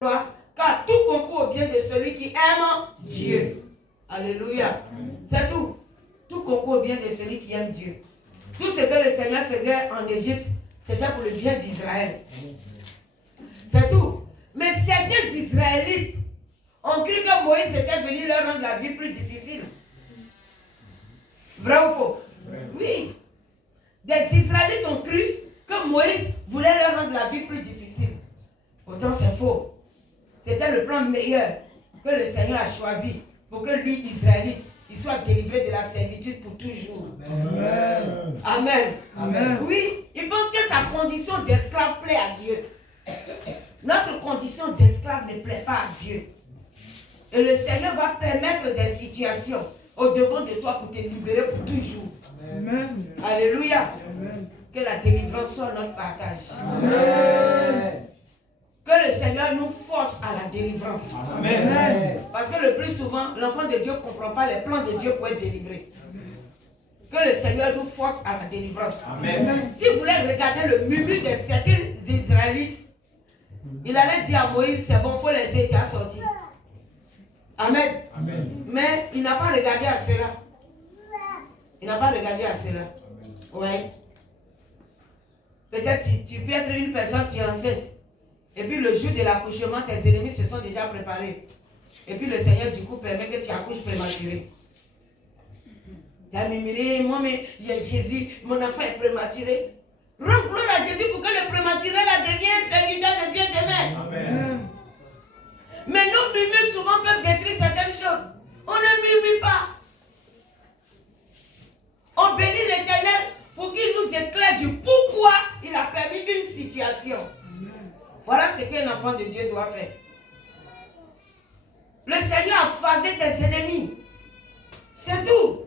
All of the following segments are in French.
car tout concourt au bien de celui qui aime Dieu. Alléluia. C'est tout. Tout concourt au bien de celui qui aime Dieu. Tout ce que le Seigneur faisait en Égypte, c'était pour le bien d'Israël. C'est tout. Mais certains Israélites ont cru que Moïse était venu leur rendre la vie plus difficile. Vrai ou faux? Oui. Des Israélites ont cru que Moïse voulait leur rendre la vie plus difficile. Pourtant, c'est faux. C'était le plan meilleur que le Seigneur a choisi pour que lui, Israélite, il soit délivré de la servitude pour toujours. Amen. Amen. Amen. Oui, il pense que sa condition d'esclave plaît à Dieu. Notre condition d'esclave ne plaît pas à Dieu. Et le Seigneur va permettre des situations au devant de toi pour te libérer pour toujours. Amen. Alléluia. Amen. Que la délivrance soit notre partage. Amen. Que le Seigneur nous force à la délivrance. Amen. Parce que le plus souvent, l'enfant de Dieu ne comprend pas les plans de Dieu pour être délivré. Que le Seigneur nous force à la délivrance. Amen. Si vous voulez regarder le murmure de certains Israélites, il allait dire à Moïse, c'est bon, il faut laisser État sortir. Amen. Amen. Mais il n'a pas regardé à cela. Il n'a pas regardé à cela. Oui. Peut-être tu peux être une personne qui est enceinte. Et puis le jour de l'accouchement, tes ennemis se sont déjà préparés. Et puis le Seigneur du coup permet que tu accouches prématuré. Tu as murmuré, moi mais Jésus, mon enfant est prématuré. Rends gloire à Jésus pour que le prématuré là devienne serviteur de Dieu demain. Amen. Mais nos murmures souvent peuvent détruire certaines choses. On ne murmure pas. On bénit l'Éternel pour qu'il nous éclaire du pourquoi il a permis une situation. Voilà ce qu'un enfant de Dieu doit faire. Le Seigneur a phasé tes ennemis. C'est tout.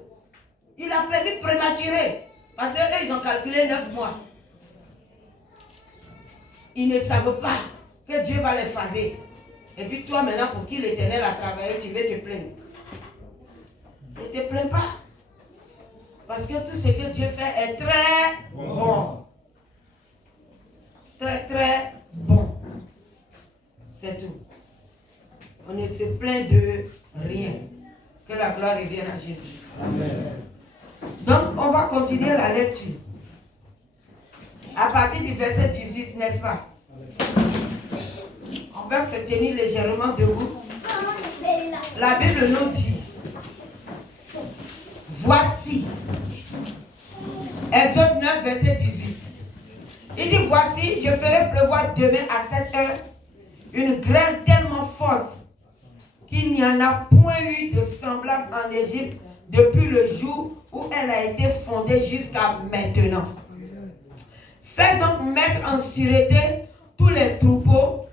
Il a permis prématuré. Parce qu'eux, ils ont calculé 9 mois. Ils ne savent pas que Dieu va les phaser. Et puis toi maintenant, pour qui l'Éternel a travaillé, tu veux te plaindre. Ne te plains pas. Parce que tout ce que Dieu fait est très bon. Très très bon. C'est tout. On ne se plaint de rien. Que la gloire revienne à Jésus. Amen. Donc, on va continuer la lecture. À partir du verset 18, n'est-ce pas? On va se tenir légèrement debout. La Bible nous dit, voici, Exode 9, verset 18. Il dit, voici, je ferai pleuvoir demain à cette heure une grêle tellement forte qu'il n'y en a point eu de semblable en Égypte depuis le jour où elle a été fondée jusqu'à maintenant. Faites donc mettre en sûreté tous les troupeaux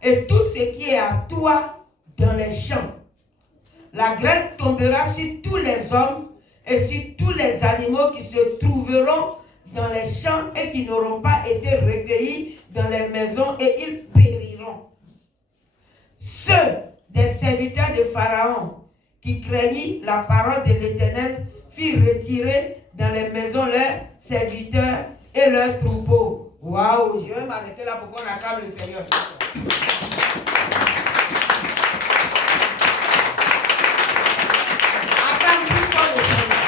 et tout ce qui est à toi dans les champs. La grêle tombera sur tous les hommes et sur tous les animaux qui se trouveront dans les champs et qui n'auront pas été recueillis dans les maisons et ils périront. Ceux des serviteurs de Pharaon qui craignit la parole de l'Éternel firent retirer dans les maisons leurs serviteurs et leurs troupeaux. Waouh, je vais m'arrêter là pour qu'on acclame le Seigneur. Acclame plus fort le Seigneur.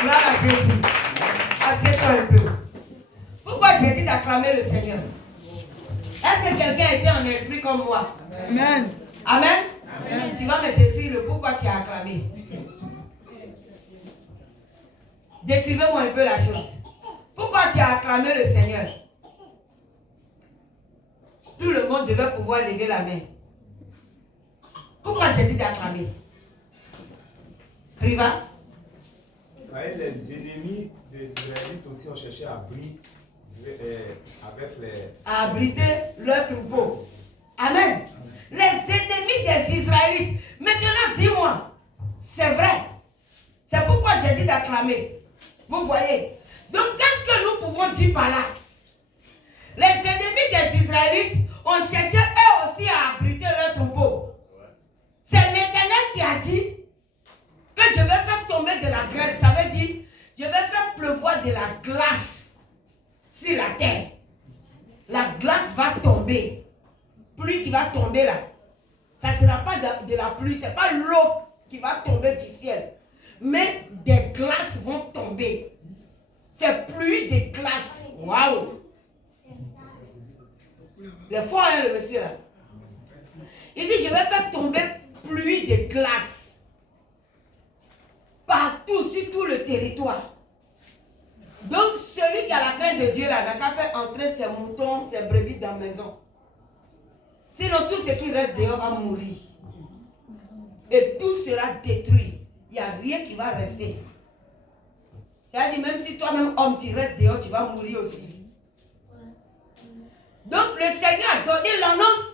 Gloire à Jésus. Assieds-toi un peu. Pourquoi j'ai dit d'acclamer le Seigneur? Est-ce que quelqu'un était en esprit comme moi? Amen. Amen. Amen. Tu vas me décrire le pourquoi tu as acclamé. Décrivez-moi un peu la chose. Pourquoi tu as acclamé le Seigneur? Tout le monde devait pouvoir lever la main. Pourquoi j'ai dit d'acclamer? Riva? Les ennemis des Israélites aussi ont cherché à abri avec les... à abriter leur troupeau. Amen. Les ennemis des Israélites. Maintenant, dis-moi, c'est vrai. C'est pourquoi j'ai dit d'acclamer. Vous voyez? Donc, qu'est-ce que nous pouvons dire par là? Les ennemis des Israélites ont cherché eux aussi à abriter leur troupeau. C'est l'Éternel qui a dit que je vais faire tomber de la grêle. Ça veut dire je vais faire pleuvoir de la glace sur la terre. La glace va tomber. Pluie qui va tomber là. Ça ne sera pas de la pluie, ce n'est pas l'eau qui va tomber du ciel. Mais des glaces vont tomber. C'est pluie de glace. Waouh! Il est fort, hein, le monsieur là. Il dit, je vais faire tomber pluie de glace. Partout, sur tout le territoire. Donc, celui qui a la crainte de Dieu là, n'a qu'à faire entrer ses moutons, ses brebis dans la maison. Sinon, tout ce qui reste dehors va mourir. Et tout sera détruit. Il n'y a rien qui va rester. C'est-à-dire, même si toi-même, homme, tu restes dehors, tu vas mourir aussi. Donc, le Seigneur a donné l'annonce.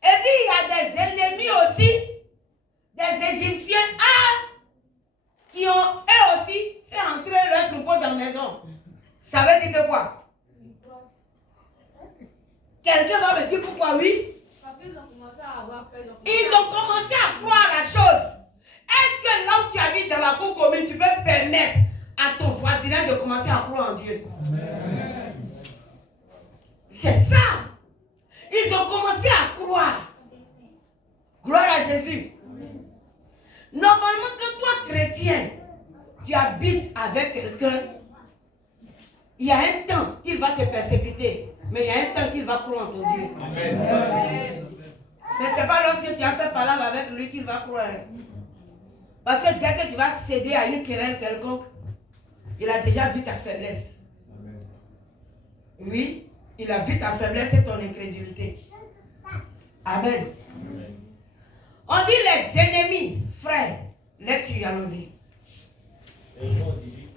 Et puis, il y a des ennemis aussi, des Égyptiens, qui ont, eux aussi, fait entrer leur troupeau dans la maison. Ça veut dire quoi? Quelqu'un va me dire pourquoi oui? Parce qu'ils ont commencé à avoir peur. Ils ont commencé à croire la chose. Est-ce que là où tu habites dans la cour commune, tu peux permettre à ton voisinage de commencer à croire en Dieu? C'est ça. Ils ont commencé à croire. Gloire à Jésus. Normalement, quand toi, chrétien, tu habites avec quelqu'un, il y a un temps qu'il va te persécuter, mais il y a un temps qu'il va croire en ton Dieu. Amen. Mais ce n'est pas lorsque tu as fait parler avec lui qu'il va croire. Parce que dès que tu vas céder à une querelle quelconque, il a déjà vu ta faiblesse. Oui, il a vu ta faiblesse et ton incrédulité. Amen. On dit les ennemis, frère, lecture, allons-y. Verset 18.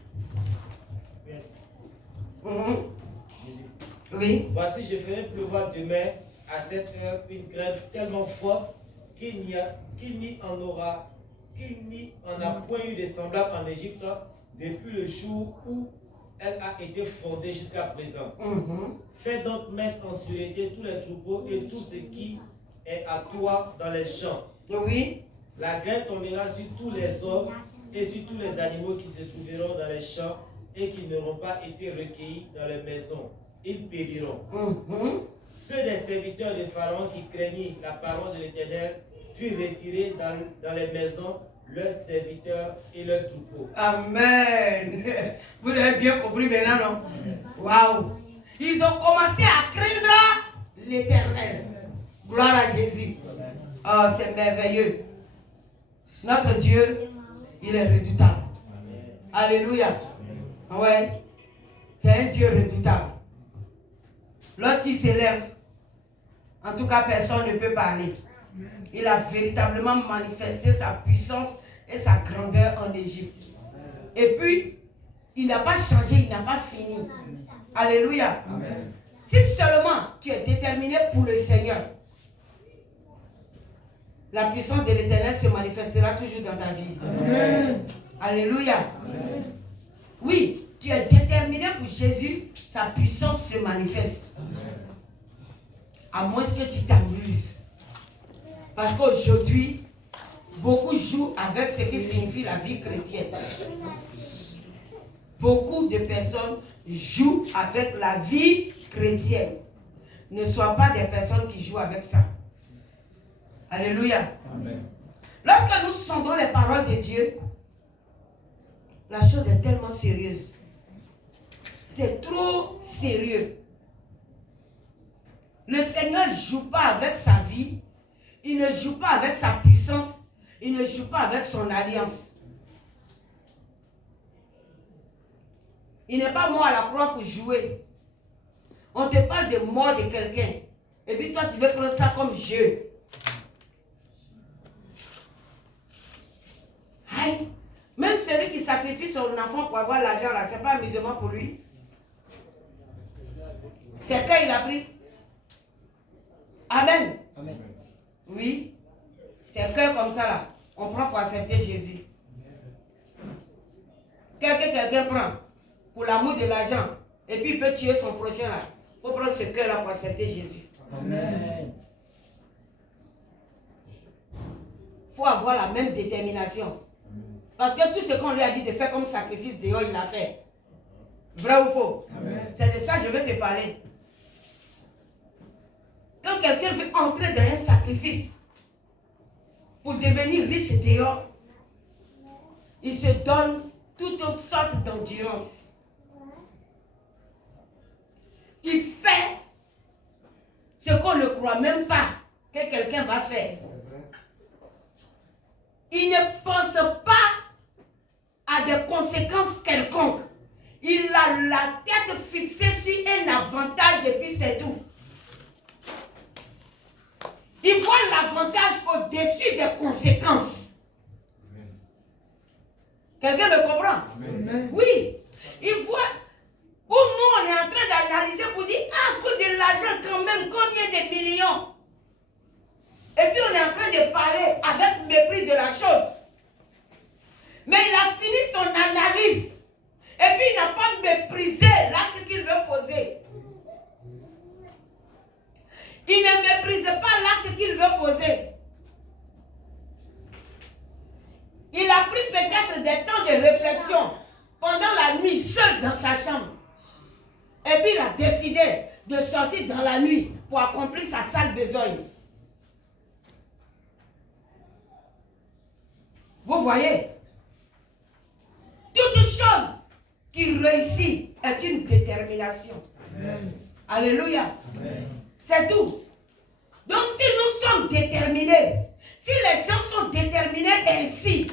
Oui. Voici, je ferai pleuvoir demain à cette heure une grève tellement forte qu'il n'y en a point eu de semblable en Égypte depuis le jour où elle a été fondée jusqu'à présent. Fais donc mettre en sûreté tous les troupeaux et tout ce qui est à toi dans les champs. Oui. La grêle tombera sur tous les hommes et sur tous les animaux qui se trouveront dans les champs et qui n'auront pas été recueillis dans les maisons. Ils périront. Ceux des serviteurs de Pharaon qui craignaient la parole de l'Éternel furent retirés dans les maisons, leurs serviteurs et leurs troupeaux. Amen. Vous avez bien compris maintenant, non? Waouh. Ils ont commencé à craindre l'Éternel. Gloire à Jésus. Oh, c'est merveilleux. Notre Dieu, il est redoutable. Alléluia. Ouais. C'est un Dieu redoutable. Lorsqu'il s'élève, en tout cas, personne ne peut parler. Il a véritablement manifesté sa puissance et sa grandeur en Égypte. Et puis, il n'a pas changé, il n'a pas fini. Alléluia. Amen. Si seulement tu es déterminé pour le Seigneur, la puissance de l'Éternel se manifestera toujours dans ta vie. Amen. Alléluia. Amen. Oui, tu es déterminé pour Jésus, sa puissance se manifeste. À moins que tu t'amuses. Parce qu'aujourd'hui, beaucoup jouent avec ce qui signifie la vie chrétienne. Beaucoup de personnes jouent avec la vie chrétienne. Ne sois pas des personnes qui jouent avec ça. Alléluia. Amen. Lorsque nous sondons les paroles de Dieu, la chose est tellement sérieuse. C'est trop sérieux. Le Seigneur ne joue pas avec sa vie. Il ne joue pas avec sa puissance. Il ne joue pas avec son alliance. Il n'est pas mort à la croix pour jouer. On te parle de mort de quelqu'un. Et puis toi, tu veux prendre ça comme jeu. Aïe. Même celui qui sacrifie son enfant pour avoir l'argent là, ce n'est pas amusement pour lui. C'est quand il a pris. Amen. Amen. Oui. C'est un cœur comme ça là. On prend pour accepter Jésus. Quelqu'un prend pour l'amour de l'argent et puis il peut tuer son prochain là. Il faut prendre ce cœur là pour accepter Jésus. Amen. Il faut avoir la même détermination. Parce que tout ce qu'on lui a dit de faire comme sacrifice dehors, il l'a fait. Vrai ou faux? C'est de ça que je veux te parler. Quand quelqu'un veut entrer dans un sacrifice pour devenir riche dehors, il se donne toutes autres sortes d'endurance. Il fait ce qu'on ne croit même pas que quelqu'un va faire. Il ne pense pas à des conséquences quelconques. Il a la tête fixée sur un avantage et puis c'est tout. Il voit l'avantage au-dessus des conséquences. Quelqu'un me comprend? Amen. Oui. Il voit où nous on est en train d'analyser pour dire, ah, à cause de l'argent quand même, combien de millions? Et puis on est en train de parler avec mépris de la chose. Mais il a fini son analyse. Et puis il n'a pas méprisé l'acte qu'il veut poser. Il ne méprise pas l'acte qu'il veut poser. Il a pris peut-être des temps de réflexion pendant la nuit, seul dans sa chambre. Et puis il a décidé de sortir dans la nuit pour accomplir sa sale besogne. Vous voyez, toute chose qui réussit est une détermination. Amen. Alléluia. Amen. C'est tout. Donc si nous sommes déterminés, si les gens sont déterminés ainsi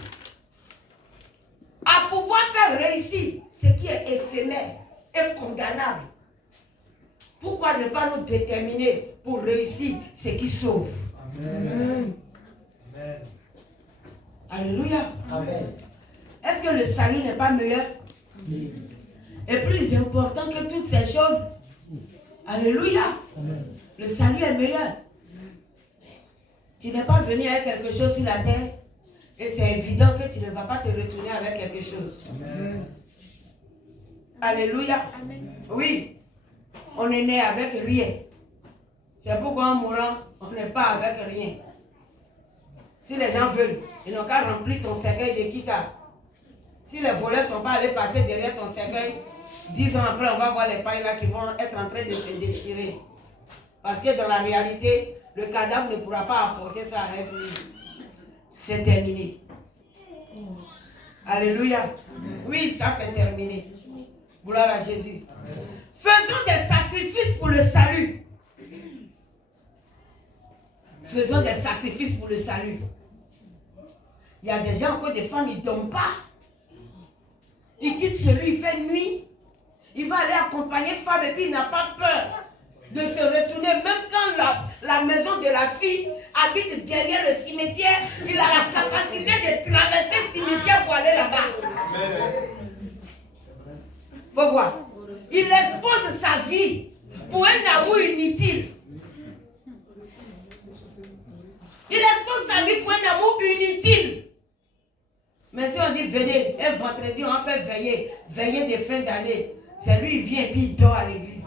à pouvoir faire réussir ce qui est éphémère et condamnable, pourquoi ne pas nous déterminer pour réussir ce qui sauve? Amen. Amen. Alléluia. Amen. Est-ce que le salut n'est pas meilleur? Oui. Et plus important que toutes ces choses? Alléluia. Amen. Le salut est meilleur. Tu n'es pas venu avec quelque chose sur la terre et c'est évident que tu ne vas pas te retourner avec quelque chose. Amen. Alléluia. Amen. Oui. On est né avec rien. C'est pourquoi en mourant, on n'est pas avec rien. Si les gens veulent, ils n'ont qu'à remplir ton cercueil de Kika. Si les voleurs ne sont pas allés passer derrière ton cercueil, 10 ans après, on va voir les pailles là qui vont être en train de se déchirer. Parce que dans la réalité, le cadavre ne pourra pas apporter ça avec lui. C'est terminé. Alléluia. Oui, ça c'est terminé. Gloire à Jésus. Faisons des sacrifices pour le salut. Faisons des sacrifices pour le salut. Il y a des gens, encore des femmes, ils ne dorment pas. Il quitte chez lui, il fait nuit. Il va aller accompagner femme et puis il n'a pas peur de se retourner. Même quand la maison de la fille habite derrière le cimetière, il a la capacité de traverser le cimetière pour aller là-bas. Faut voir. Il expose sa vie pour un amour inutile. Il expose sa vie pour un amour inutile. Mais si on dit venez, un vendredi on fait veiller de fin d'année, c'est lui il vient et puis il dort à l'église.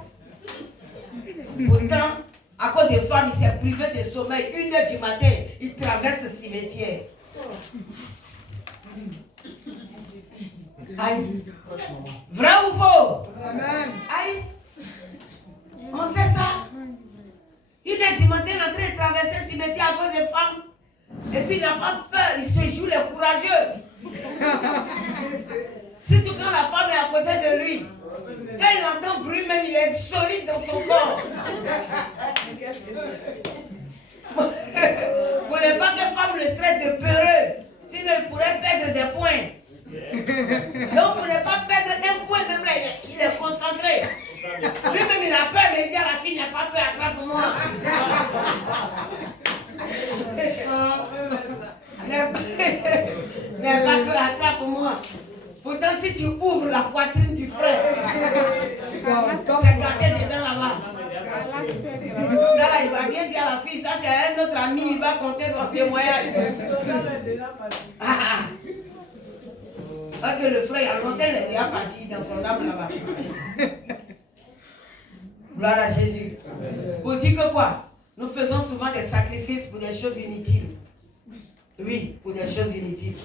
Pourtant, à cause des femmes, il s'est privé de sommeil. 1h du matin, il traverse le cimetière. Aïe. Vrai ou faux? Amen. Aïe. On sait ça. 1h du matin, il est en train de traverser le cimetière à cause des femmes. Et puis il n'a pas peur, il se joue les courageux. Surtout quand la femme est à côté de lui. Quand il entend bruit, même il est solide dans son corps. Pour ne pas que femme le traite de peureux, sinon il pourrait perdre des points. Donc pour ne pas perdre un point, même là, il est concentré. Lui-même il a peur, mais il dit à la fille, il n'a pas peur, attrape-moi. N'aie pas peur, attrape-moi. Pourtant, si tu ouvres la poitrine du frère, c'est gardé dedans là-bas. Ça là, il va bien dire à la fille, ça c'est un autre ami, il va compter son témoignage. Parce que le frère, il a compté, il est déjà parti dans son âme là-bas. Gloire à Jésus. Pour dire que quoi? Nous faisons souvent des sacrifices pour des choses inutiles. Oui, pour des choses inutiles.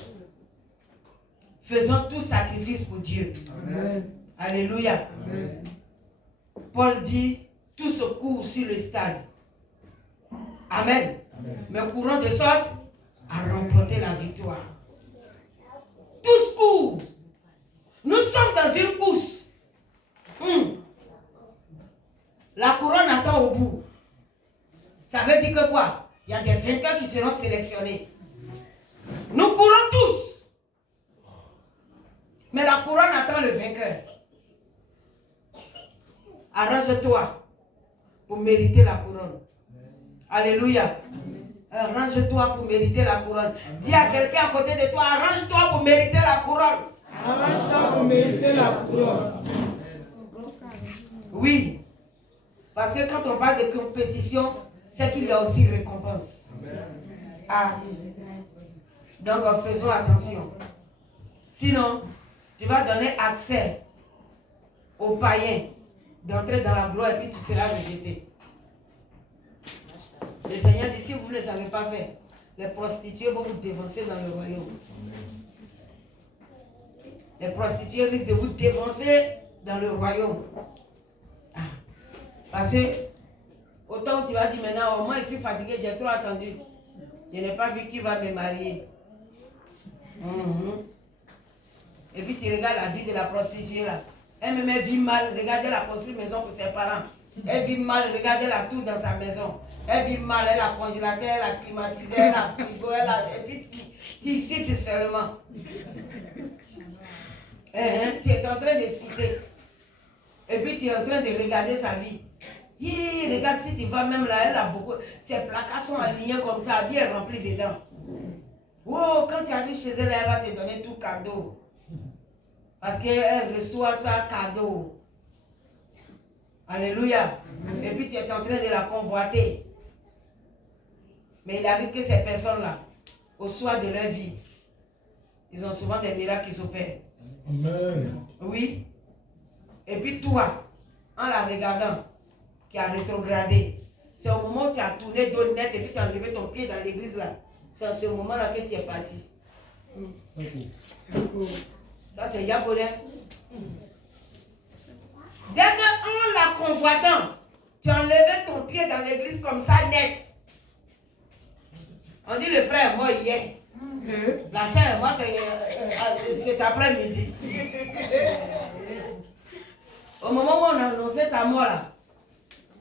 faisons tout sacrifice pour Dieu. Amen. Alléluia. Amen. Paul dit, tous courent sur le stade. Amen. Mais courons de sorte à remporter la victoire. Tous courent. Nous sommes dans une course. La couronne attend au bout. Ça veut dire que quoi? Il y a des vainqueurs qui seront sélectionnés. Nous courons tous. Mais la couronne attend le vainqueur. Arrange-toi pour mériter la couronne. Alléluia. Arrange-toi pour mériter la couronne. Dis à quelqu'un à côté de toi, arrange-toi pour mériter la couronne. Arrange-toi pour mériter la couronne. Oui. Parce que quand on parle de compétition, c'est qu'il y a aussi récompense. Ah. Donc faisons attention. Sinon, tu vas donner accès aux païens d'entrer dans la gloire et puis tu seras rejeté. Le Seigneur dit, si vous ne le savez pas faire, les prostituées vont vous dévancer dans le royaume. Les prostituées risquent de vous dévancer dans le royaume. Ah. Parce que, autant tu vas dire maintenant, moi je suis fatigué, j'ai trop attendu. Je n'ai pas vu qui va me marier. Et puis tu regardes la vie de la prostituée là. Elle vit mal, regardez la construire maison pour ses parents. Elle vit mal, regardez la tour dans sa maison. Elle vit mal, elle a congélateur, elle a climatisé, elle a frigo, elle a... Et puis tu cites seulement. Tu es en train de citer. Et puis tu es en train de regarder sa vie. Regarde si tu vas même là, elle a beaucoup... Ses placards sont alignés comme ça, bien remplis dedans. Oh, quand tu arrives chez elle, elle va te donner tout cadeau. Parce qu'elle reçoit ça cadeau. Alléluia. Et puis tu es en train de la convoiter. Mais il arrive que ces personnes-là, au soir de leur vie, ils ont souvent des miracles qui s'opèrent. Amen. Oui. Et puis toi, en la regardant, qui a rétrogradé, c'est au moment où tu as tourné dos net et puis tu as enlevé ton pied dans l'église là. C'est en ce moment-là que tu es parti. Ça c'est japonais. Dès qu'en la convoitant, tu as enlevé ton pied dans l'église comme ça net. On dit le frère est mort hier. La sœur est morte cet après-midi. Au moment où on a annoncé ta mort là,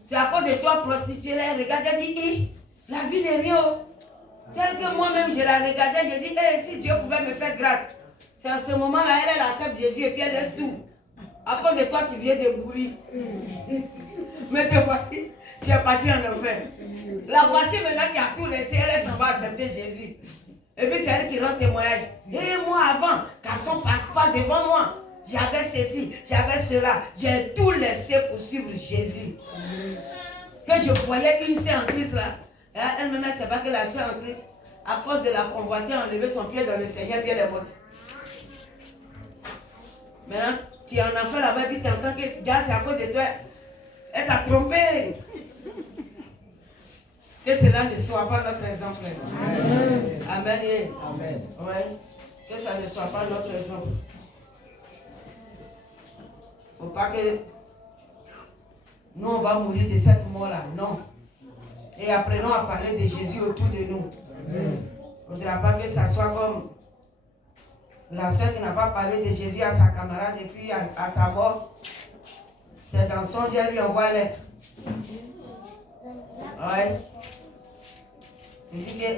c'est à cause de toi prostituée là, elle regarde, elle dit, la vie n'est rien. Celle que moi-même je la regardais, j'ai dit, si Dieu pouvait me faire grâce. C'est à ce moment-là, elle accepte Jésus et puis elle laisse tout. À cause de toi, tu viens de mourir. Mais te voici, tu es parti en enfer. La voici maintenant qui a tout laissé, elle s'en va accepter Jésus. Et puis c'est elle qui rend témoignage. Et moi avant, garçon passe pas devant moi. J'avais ceci, j'avais cela. J'ai tout laissé pour suivre Jésus. Que je voyais une sœur en Christ là. Elle-même, elle ne sait pas que la sœur en Christ, à force de la convoiter, a enlevé son pied dans le Seigneur, puis elle est morte. Maintenant, tu es en enfant là-bas, puis tu entends que c'est à cause de toi. Elle t'a trompé. Que cela ne soit pas notre exemple. Amen. Amen. Amen. Ouais. Que ça ne soit pas notre exemple. Il ne faut pas que nous, on va mourir de cette mort-là. Non. Et apprenons à parler de Jésus autour de nous. Il ne faudra pas que ça soit comme la soeur qui n'a pas parlé de Jésus à sa camarade et puis à sa mort. C'est dans son Dieu lui envoie lettre. Ouais. Il dit que,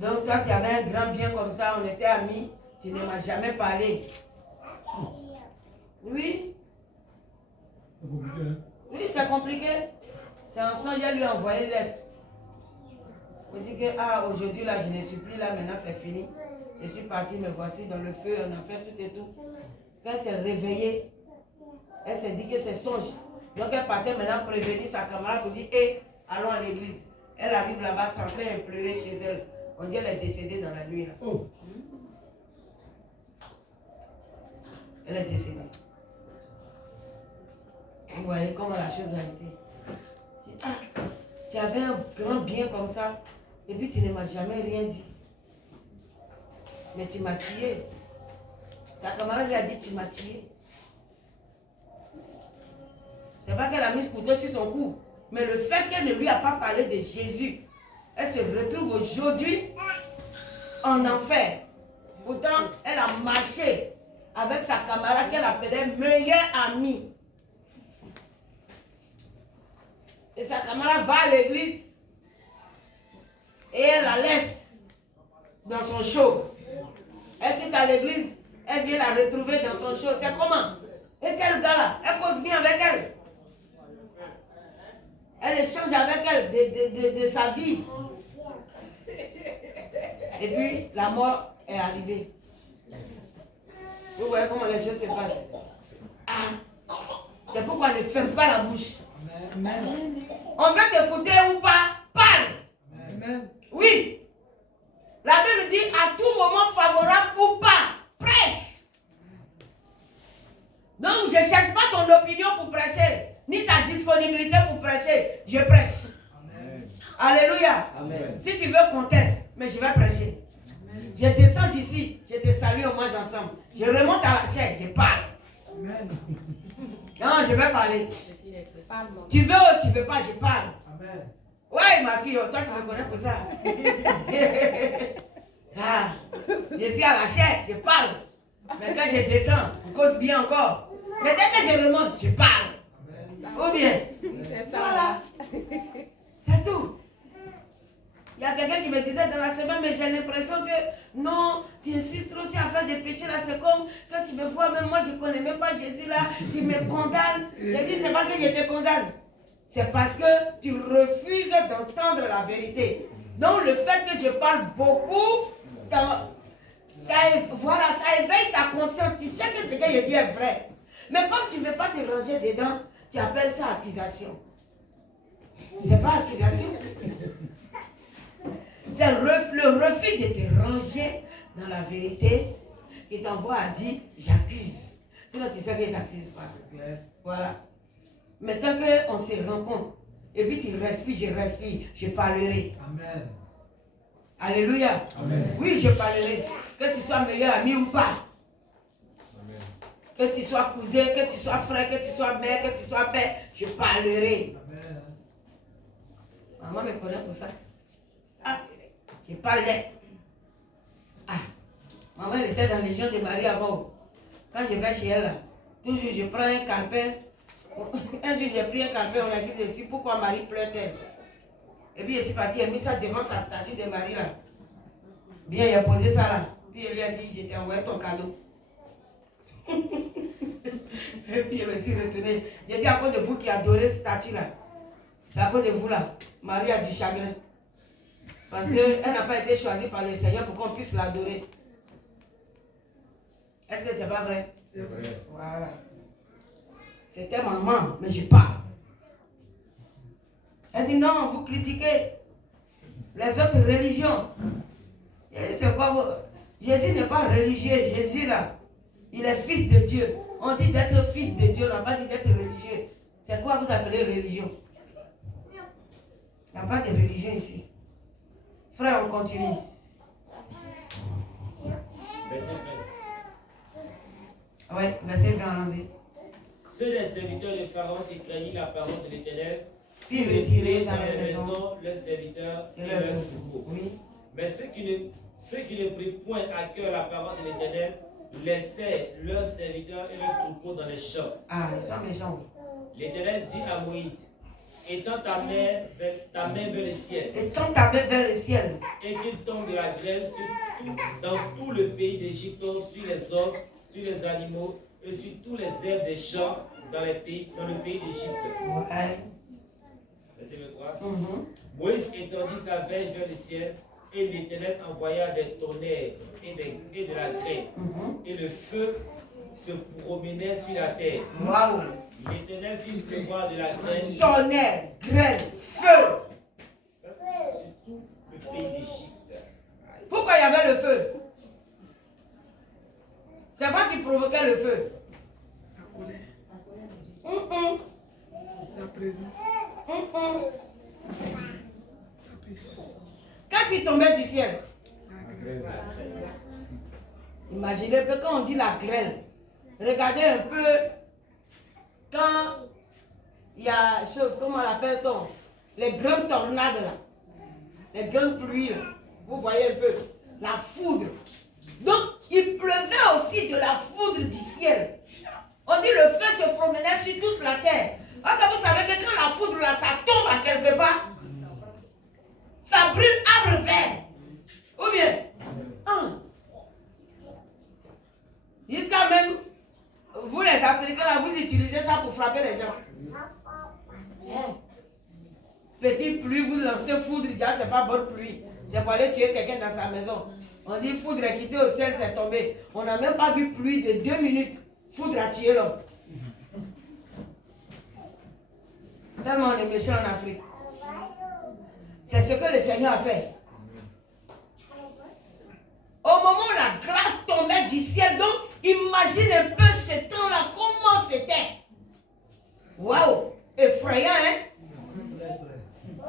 donc toi tu avais un grand bien comme ça, on était amis, tu ne m'as jamais parlé. Oui. Oui, c'est compliqué. C'est en son Dieu lui envoyer lettre. Il dit que, aujourd'hui là, je ne suis plus là, maintenant c'est fini. Je suis parti, me voici dans le feu, on a fait tout et tout. Quand elle s'est réveillée, elle s'est dit que c'est songe. Donc elle partait maintenant prévenir sa camarade pour dire, allons à l'église. Elle arrive là-bas, s'entrer et pleurer chez elle. On dit qu'elle est décédée dans la nuit là. Oh. Elle est décédée. Vous voyez comment la chose a été. Tu avais un grand bien comme ça, et puis tu ne m'as jamais rien dit. Mais tu m'as tué. Sa camarade lui a dit, tu m'as tué. C'est pas qu'elle a mis le couteau sur son cou, mais le fait qu'elle ne lui a pas parlé de Jésus, elle se retrouve aujourd'hui en enfer. Pourtant, elle a marché avec sa camarade qu'elle appelait meilleure amie. Et sa camarade va à l'église et elle la laisse dans son show. Elle quitte à l'église, elle vient la retrouver dans son show. C'est comment? Et quel gars là? Elle cause bien avec elle. Elle échange avec elle de sa vie. Et puis, la mort est arrivée. Vous voyez comment les choses se passent. Ah, c'est pourquoi ne ferme pas la bouche. Amen. On veut t'écouter ou pas, parle. Amen. Oui. La Bible dit à tout moment favorable ou pas, prêche. Donc, je ne cherche pas ton opinion pour prêcher, ni ta disponibilité pour prêcher. Je prêche. Amen. Alléluia. Amen. Si tu veux qu'on teste, mais je vais prêcher. Amen. Je descends d'ici, je te salue, on mange ensemble. Je remonte à la chair, je parle. Amen. Non, je vais parler. Tu veux ou tu veux pas, je parle. Amen. Ouais, ma fille, toi tu me connais pour ça. Ah, je suis à la chair, je parle. Mais quand je descends, on cause bien encore. Mais dès que je remonte, je parle. Ou bien. Voilà. C'est tout. Il y a quelqu'un qui me disait dans la semaine, mais j'ai l'impression que non, tu insistes trop sur à faire des péchés là. C'est comme quand tu me vois, même moi je ne connais même pas Jésus là, tu me condamnes. J'ai dit, c'est pas que je te condamne. C'est parce que tu refuses d'entendre la vérité. Donc le fait que je parle beaucoup, voilà, ça éveille ta conscience. Tu sais que ce que je dis est vrai. Mais comme tu ne veux pas te ranger dedans, tu appelles ça accusation. C'est pas accusation. C'est le refus de te ranger dans la vérité qui t'envoie à dire j'accuse. Sinon tu sais qu'il ne t'accuse pas. Voilà. Mais tant qu'on se rencontre, et puis tu respires, je parlerai. Amen. Alléluia. Amen. Oui, je parlerai. Que tu sois meilleur ami ou pas. Amen. Que tu sois cousin, que tu sois frère, que tu sois mère, que tu sois père, je parlerai. Amen. Maman me connaît pour ça. Ah, je parlais. Ah, maman elle était dans les gens de Marie avant. Quand je vais chez elle, là, toujours je prends un calepin. Un jour j'ai pris un calepin, on a dit dessus, pourquoi Marie pleure-t-elle? Et puis je suis partie, elle a mis ça devant sa statue de Marie là. Bien, il a posé ça là. Puis elle lui a dit, je t'ai envoyé ton cadeau. Et puis je me suis retournée. J'ai dit, à cause de vous qui adorez cette statue là. C'est à cause de vous là. Marie a du chagrin. Parce qu'elle n'a pas été choisie par le Seigneur pour qu'on puisse l'adorer. Est-ce que c'est pas vrai? C'est vrai. Voilà. C'était maman, mais je parle. Elle dit non, vous critiquez les autres religions. C'est quoi Jésus n'est pas religieux. Jésus là, il est fils de Dieu. On dit d'être fils de Dieu, on n'a pas dit d'être religieux. C'est quoi vous appelez religion? Il n'y a pas de religion ici. Frère, on continue. Verset 20. Oui, verset 20, allons-y. Ceux des serviteurs de Pharaon qui craignirent la parole de l'Éternel, Puis retirés retirés dans les maisons. maisons leurs serviteurs et Et leurs leurs troupeaux. Oui. Mais ceux qui ne prirent point à cœur la parole de l'Éternel laissaient leurs serviteurs et leurs troupeaux dans les champs. Ah, ils sont méchants. L'Éternel dit à Moïse, étends ta main vers le ciel, Et tends ta main vers le ciel. et qu'il tombe de la grêle dans tout le pays d'Égypte, sur les hommes, sur les animaux, et sur tous les herbes des champs dans le pays d'Égypte. Ouais. Verset 23. Mhm. Moïse étendit sa verge vers le ciel, et l'Éternel envoya des tonnerres et de la grêle, Mhm. et le feu se promenait sur la terre. Waouh. L'Éternel fit pleuvoir de la grêle Tonnerre, grêle, feu. sur tout le pays d'Égypte. Pourquoi il y avait le feu? C'est quoi qui provoquait le feu? La colère, Hum, sa présence, hum. sa puissance, Qu'est-ce qui tombait du ciel? la grâce. Imaginez un peu quand on dit la grêle. Regardez un peu quand il y a chose, comment l'appelle-t-on? Les grandes tornades là. Les grandes pluies là. Vous voyez un peu. La foudre. Donc, il pleuvait aussi de la foudre du ciel. On dit le feu se promenait sur toute la terre. Alors, vous savez que quand la foudre là, ça tombe à quelque part, ça brûle arbre vert. Ou bien, jusqu'à même, vous les Africains là, vous utilisez ça pour frapper les gens. Petite pluie, vous lancez foudre, déjà c'est pas bonne pluie. C'est pour aller tuer quelqu'un dans sa maison. On dit foudre est quittée au ciel, c'est tombé. On n'a même pas vu pluie de 2 minutes. Foudre a tué l'homme. Tellement on est méchant en Afrique. C'est ce que le Seigneur a fait. Au moment où la glace tombait du ciel, donc imagine un peu ce temps-là, comment c'était. Waouh! Effrayant, hein?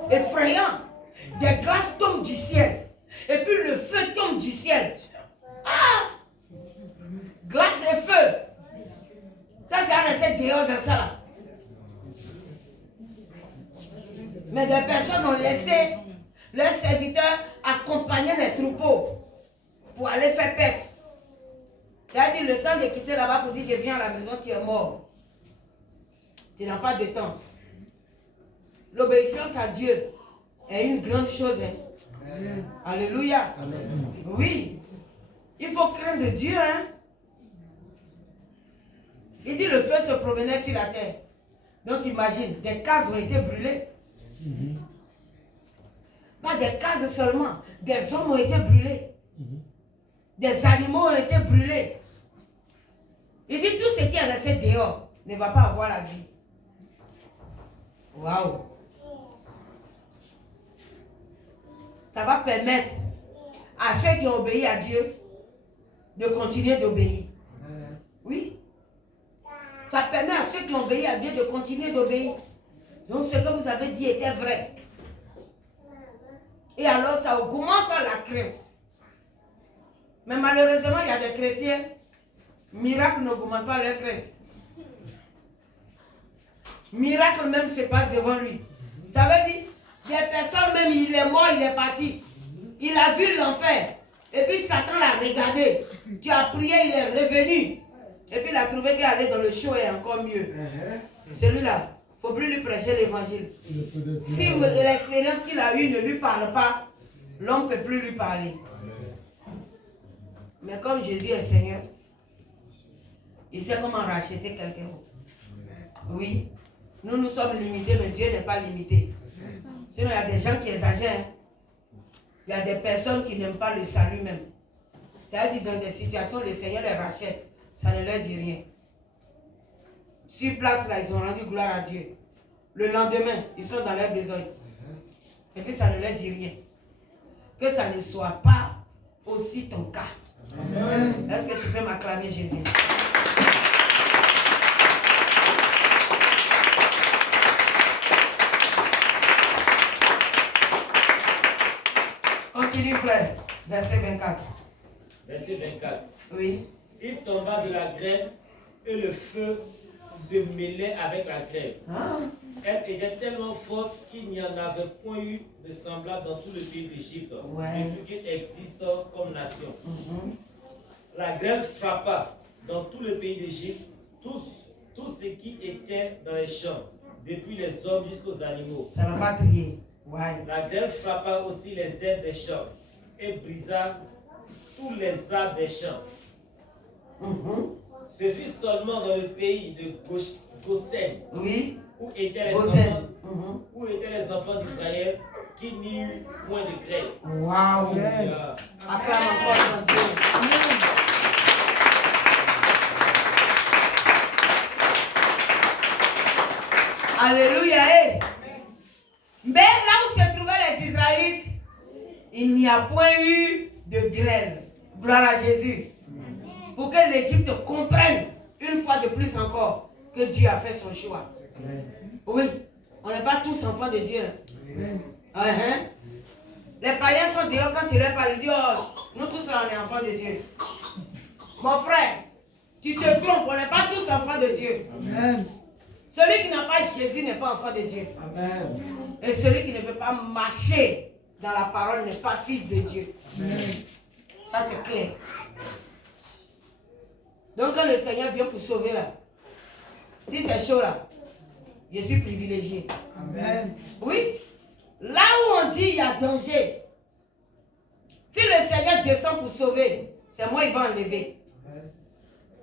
Effrayant. Des glaces tombent du ciel. Et puis le feu tombe du ciel. Ah! Glace et feu. T'as qu'à rester dehors dans ça là. Mais des personnes ont laissé leurs serviteurs accompagner les troupeaux pour aller faire paix. C'est-à-dire le temps de quitter là-bas pour dire je viens à la maison, tu es mort. Tu n'as pas de temps. L'obéissance à Dieu est une grande chose. Hein? Alléluia. Amen. Oui. Il faut craindre Dieu. Hein? Il dit le feu se promenait sur la terre. Donc imagine, des cases ont été brûlées. Pas des cases seulement, des hommes ont été brûlés. Des animaux ont été brûlés. Il dit tout ce qui est resté dehors ne va pas avoir la vie. Waouh! Ça va permettre à ceux qui ont obéi à Dieu de continuer d'obéir. Oui. Ça permet à ceux qui ont obéi à Dieu de continuer d'obéir. Donc ce que vous avez dit était vrai. Et alors ça augmente la crainte. Mais malheureusement, il y a des chrétiens, miracle n'augmente pas leur crainte. Miracle même se passe devant lui. Ça veut dire, des personnes même, il est mort, il est parti. Il a vu l'enfer. Et puis Satan l'a regardé. Tu as prié, il est revenu. Et puis il a trouvé qu'aller dans le show est encore mieux. Celui-là, il ne faut plus lui prêcher l'évangile. Si l'expérience qu'il a eue ne lui parle pas, l'homme ne peut plus lui parler. Mais comme Jésus est Seigneur, il sait comment racheter quelqu'un. Oui. Nous sommes limités, mais Dieu n'est pas limité. Sinon, il y a des gens qui exagèrent. Il y a des personnes qui n'aiment pas le salut même. C'est-à-dire dans des situations, le Seigneur les rachète. Ça ne leur dit rien. Sur place, là, ils ont rendu gloire à Dieu. Le lendemain, ils sont dans leurs besoins. Et puis, ça ne leur dit rien. Que ça ne soit pas aussi ton cas. Est-ce que tu peux m'acclamer Jésus? Continue, frère. Verset 24. Verset 24. Oui. Il tomba de la grêle et le feu se mêlait avec la grêle. Ah. Elle était tellement forte qu'il n'y en avait point eu de semblable dans tout le pays d'Égypte, depuis qu'il existe comme nation. La grêle frappa dans tout le pays d'Égypte tout ce qui était dans les champs, depuis les hommes jusqu'aux animaux. Ça va pas trier. Ouais. La grêle frappa aussi les herbes des champs et brisa tous les arbres des champs. Ce fut seulement dans le pays de Goshen, oui, où étaient les enfants d'Israël qu'il n'y eut point de grêle. Waouh! Acclame encore ton Dieu. Alléluia. Mais là où se trouvaient les Israélites, il n'y a point eu de grêle. Gloire à Jésus. Pour que l'Égypte comprenne une fois de plus encore que Dieu a fait son choix. Oui, on n'est pas tous enfants de Dieu. Les païens sont dehors quand tu leur parles, ils disent, oh, nous tous là on est enfants de Dieu. Mon frère, tu te trompes, on n'est pas tous enfants de Dieu. Amen. Celui qui n'a pas Jésus n'est pas enfant de Dieu. Amen. Et celui qui ne veut pas marcher dans la parole n'est pas fils de Dieu. Amen. Ça, c'est clair. Donc, quand le Seigneur vient pour sauver là, si c'est chaud là, je suis privilégié. Amen. Oui, là où on dit il y a danger, si le Seigneur descend pour sauver, c'est moi il va enlever.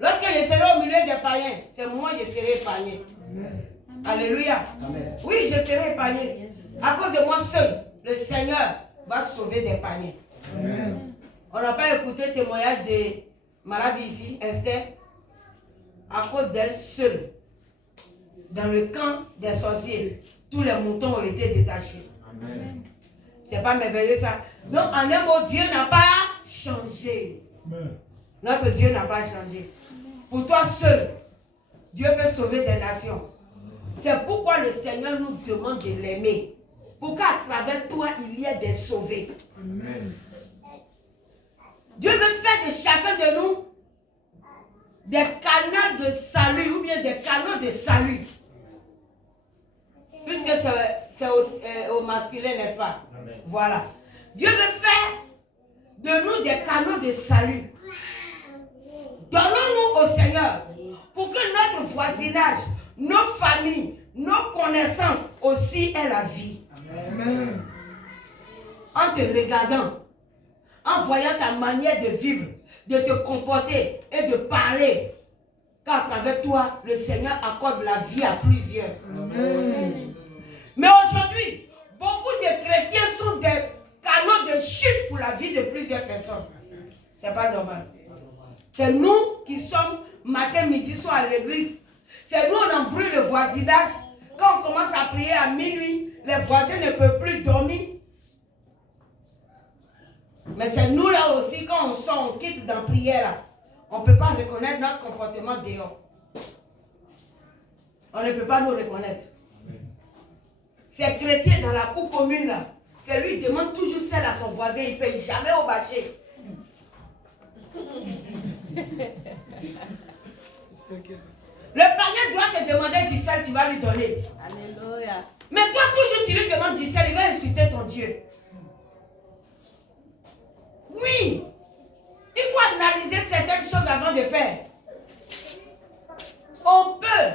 Lorsque je serai au milieu des païens, c'est moi je serai épargné. Amen. Alléluia. Amen. Oui, je serai épargné. À cause de moi seul, le Seigneur va sauver des païens. Amen. On n'a pas écouté le témoignage de Malavi ici, Esther. À cause d'elle seule, dans le camp des sorciers, tous les moutons ont été détachés. Amen. C'est pas merveilleux ça. Donc en un mot, Dieu n'a pas changé. Notre Dieu n'a pas changé. Pour toi seul, Dieu peut sauver des nations. C'est pourquoi le Seigneur nous demande de l'aimer. Pour qu'à travers toi, il y ait des sauvés. Amen. Dieu veut faire de chacun de nous des canaux de salut ou bien des canaux de salut. Puisque c'est au masculin, n'est-ce pas? Amen. Voilà. Dieu veut faire de nous des canaux de salut. Donnons-nous au Seigneur pour que notre voisinage, nos familles, nos connaissances aussi aient la vie. Amen. En te regardant, en voyant ta manière de vivre, de te comporter et de parler, qu'à travers toi, le Seigneur accorde la vie à plusieurs. Amen. Mais aujourd'hui, beaucoup de chrétiens sont des canaux de chute pour la vie de plusieurs personnes. C'est pas normal. C'est nous qui sommes matin, midi, soir à l'église. C'est nous, on embrouille le voisinage. Quand on commence à prier à minuit, les voisins ne peuvent plus dormir. Mais c'est nous là aussi, quand on sort, on quitte dans la prière, là, on ne peut pas reconnaître notre comportement dehors. On ne peut pas nous reconnaître. Ces chrétiens dans la cour commune là, c'est lui qui demande toujours celle à son voisin, il ne paye jamais au marché. Le païen doit te demander du sel, tu vas lui donner. Alléluia. Mais toi, toujours, tu lui demandes du sel, il va insulter ton Dieu. Oui, il faut analyser certaines choses avant de faire. On peut,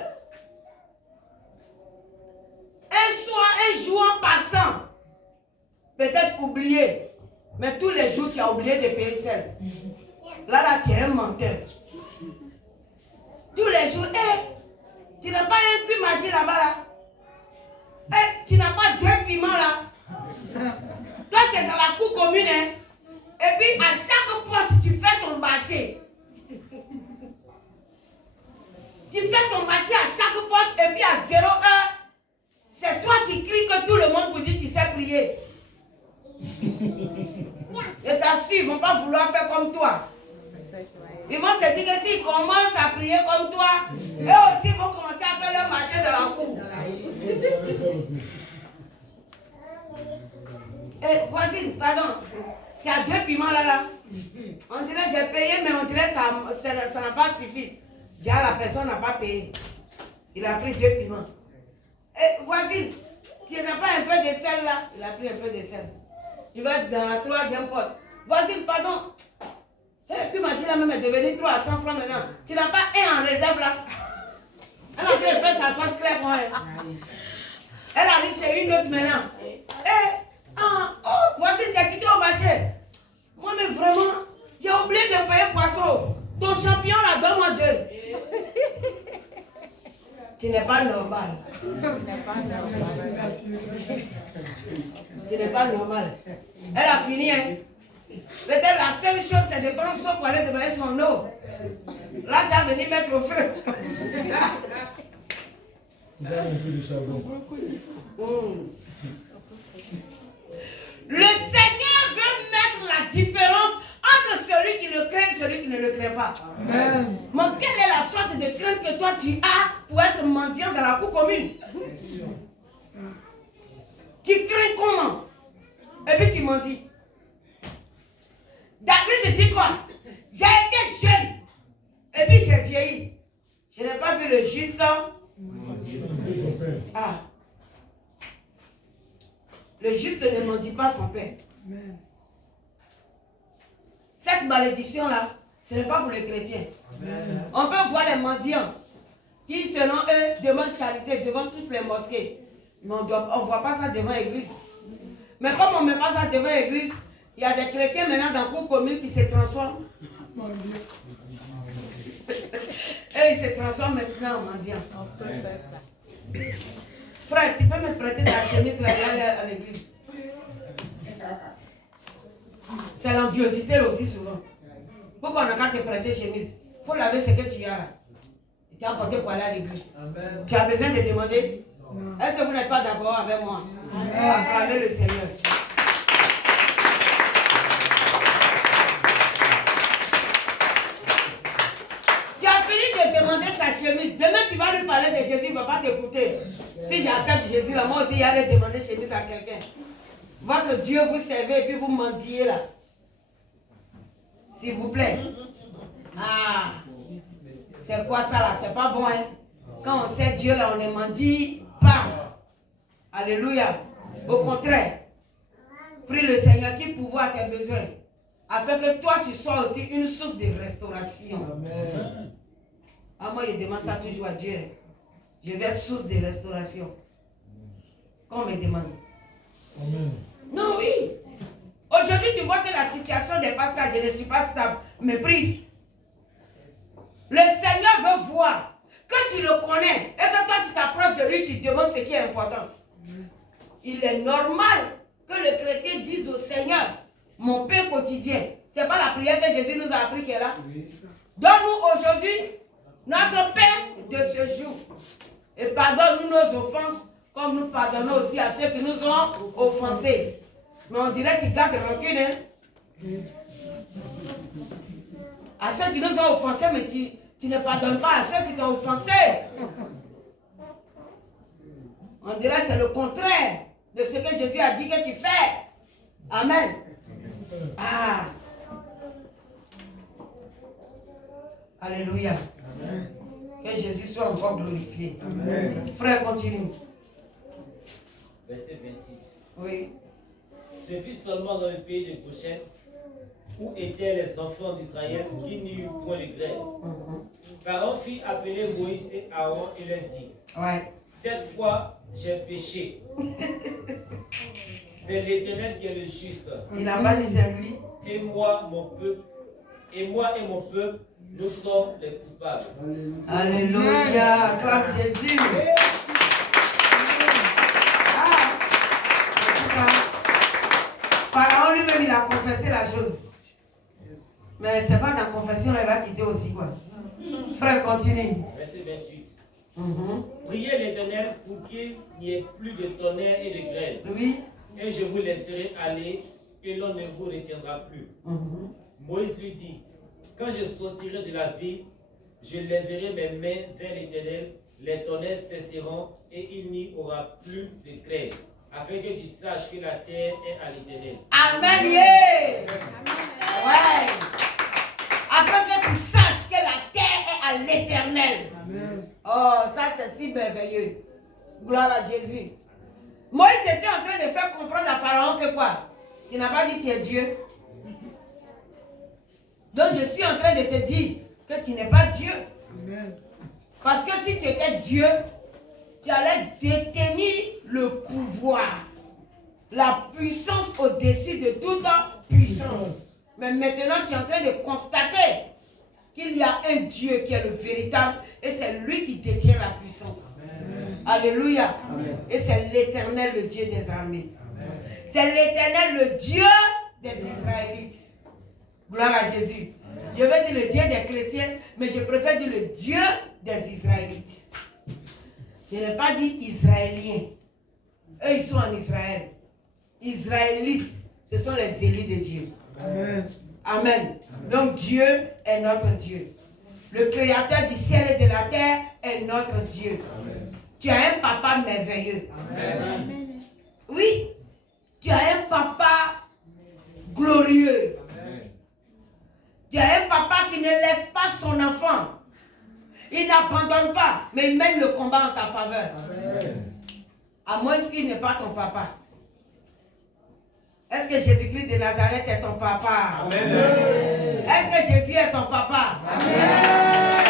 un soir, un jour en passant, peut-être oublier, mais tous les jours, tu as oublié de payer sel. Là, tu es un menteur. Tous les jours, tu n'as pas un peu mangé là-bas, là. Tu n'as pas 2 piments là. Toi, tu es dans la cour commune, hein. Et puis, à chaque porte, tu fais ton marché. Tu fais ton marché à chaque porte, et puis à 0 heure, c'est toi qui cries que tout le monde vous dit tu sais prier. Je t'assure, ils ne vont pas vouloir faire comme toi. Ils vont se dire que s'ils commencent à prier comme toi, eux aussi vont commencer à faire leur marché dans la cour. Et voisine, pardon, il y a 2 piments là. On dirait j'ai payé, mais on dirait ça n'a pas suffi. Déjà la personne n'a pas payé. Il a pris 2 piments. Et voisine, tu n'as pas un peu de sel là? Il a pris un peu de sel. Il va dans la 3e porte. Voisine, pardon. Tu machine là même est devenue 300 francs maintenant. Tu n'as pas un en réserve là? Elle a dû faire sa sauce claire pour elle. Elle arrive chez une autre maintenant. Voici, tu as quitté au marché. Moi, mais vraiment, j'ai oublié de payer poisson. Ton champion là, donne-moi 2. Tu n'es pas normal. Tu n'es pas normal. Elle a fini, hein. Peut-être la seule chose, c'est de prendre son pour aller demander son eau. Là, tu as venu mettre au feu. Le Seigneur veut mettre la différence entre celui qui le craint et celui qui ne le craint pas. Amen. Mais quelle est la sorte de crainte que toi tu as pour être mendiant dans la cour commune? Tu crains comment? Et puis tu mentis. David, je dis quoi? J'ai été jeune. Et puis j'ai vieilli. Je n'ai pas vu le juste. Ah. Le juste ne mendie pas son pain. Amen. Cette malédiction-là, ce n'est pas pour les chrétiens. Amen. On peut voir les mendiants qui, selon eux, demandent charité devant toutes les mosquées. Mais on ne voit pas ça devant l'église. Mais comme on ne met pas ça devant l'église, il y a des chrétiens maintenant dans le cours commune qui se transforment. Mon Dieu. Et ils se transforment maintenant en mendiants. On peut faire ça. Frère, tu peux me prêter ta chemise là à l'église? C'est l'enviosité aussi souvent. Pourquoi on n'a qu'à te prêter chemise? Il faut laver ce que tu as là. Tu as apporté pour aller à l'église. Tu as besoin de demander? Est-ce que vous n'êtes pas d'accord avec moi? Acclamez le Seigneur. Tu as fini de demander sa chemise. Demain, tu vas lui parler de Jésus, il ne va pas t'écouter. Si j'accepte Jésus, là, moi aussi, j'allais demander chemise à quelqu'un. Votre Dieu vous servez et puis vous mendiez là. S'il vous plaît. Ah, c'est quoi ça là? C'est pas bon, hein? Quand on sait Dieu là, on ne mendie pas. Alléluia. Au contraire, prie le Seigneur qui pourvoit à tes besoins, afin que toi tu sois aussi une source de restauration. Amen. Ah, moi je demande ça toujours à Dieu. Je vais être source de restauration. Qu'on me demande. Amen. Non, oui. Aujourd'hui, tu vois que la situation n'est pas ça, je ne suis pas stable. Mais prie. Le Seigneur veut voir que tu le connais et que toi tu t'approches de lui, tu te demandes ce qui est important. Il est normal que le chrétien dise au Seigneur, mon pain quotidien. Ce n'est pas la prière que Jésus nous a appris qui est là. Donne-nous aujourd'hui notre pain de ce jour. Et pardonne-nous nos offenses comme nous pardonnons aussi à ceux qui nous ont offensés. Mais on dirait que tu gardes rancune, hein? À ceux qui nous ont offensés, mais tu ne pardonnes pas à ceux qui t'ont offensé. On dirait que c'est le contraire de ce que Jésus a dit que tu fais. Amen. Ah. Alléluia. Amen. Que Jésus soit encore glorifié. Amen. Frère, continue. Verset 26. Oui. Ce fut seulement dans le pays de Goshen, où étaient les enfants d'Israël qui n'y eurent point de grêle. Pharaon fit appeler Moïse et Aaron et leur dit, Ouais. cette fois j'ai péché. C'est l'Éternel qui est le juste. Il n'a pas dit c'est lui. Et moi et mon peuple, nous sommes les coupables. Alléluia. Acclame Jésus. Pharaon lui-même, il a confessé la chose. Mais c'est pas dans la confession, il va quitter aussi, quoi. Frère, continue. Verset 28. Priez l'Éternel pour qu'il n'y ait plus de tonnerre et de grêle. Oui. Et je vous laisserai aller et l'on ne vous retiendra plus. Moïse lui dit, quand je sortirai de la ville, je lèverai mes mains vers l'Éternel, les tonnerres cesseront et il n'y aura plus de grêle, afin que tu saches que la terre est à l'Éternel. Amen. Yeah. Ouais. Afin que tu saches que la terre est à l'Éternel. Amen. Oh, ça c'est si merveilleux. Gloire à Jésus. Moïse était en train de faire comprendre à Pharaon que quoi? Tu n'as pas dit tu es Dieu. Donc je suis en train de te dire que tu n'es pas Dieu. Amen. Parce que si tu étais Dieu, tu allais détenir le pouvoir, la puissance au-dessus de toute puissance. Mais maintenant, tu es en train de constater qu'il y a un Dieu qui est le véritable et c'est lui qui détient la puissance. Amen. Alléluia. Amen. Et c'est l'Éternel, le Dieu des armées. Amen. C'est l'Éternel, le Dieu des Israélites. Gloire à Jésus. Je vais dire le Dieu des chrétiens, mais je préfère dire le Dieu des Israélites. Je n'ai pas dit Israéliens. Eux, ils sont en Israël. Israélites, ce sont les élus de Dieu. Amen. Amen. Donc Dieu est notre Dieu. Le créateur du ciel et de la terre est notre Dieu. Amen. Tu as un papa merveilleux. Amen. Oui, tu as un papa glorieux. Amen. Tu as un papa qui ne laisse pas son enfant. Il n'abandonne pas, mais il mène le combat en ta faveur. À moins qu'il n'est pas ton papa. Est-ce que Jésus-Christ de Nazareth est ton papa? Amen. Est-ce que Jésus est ton papa? Amen.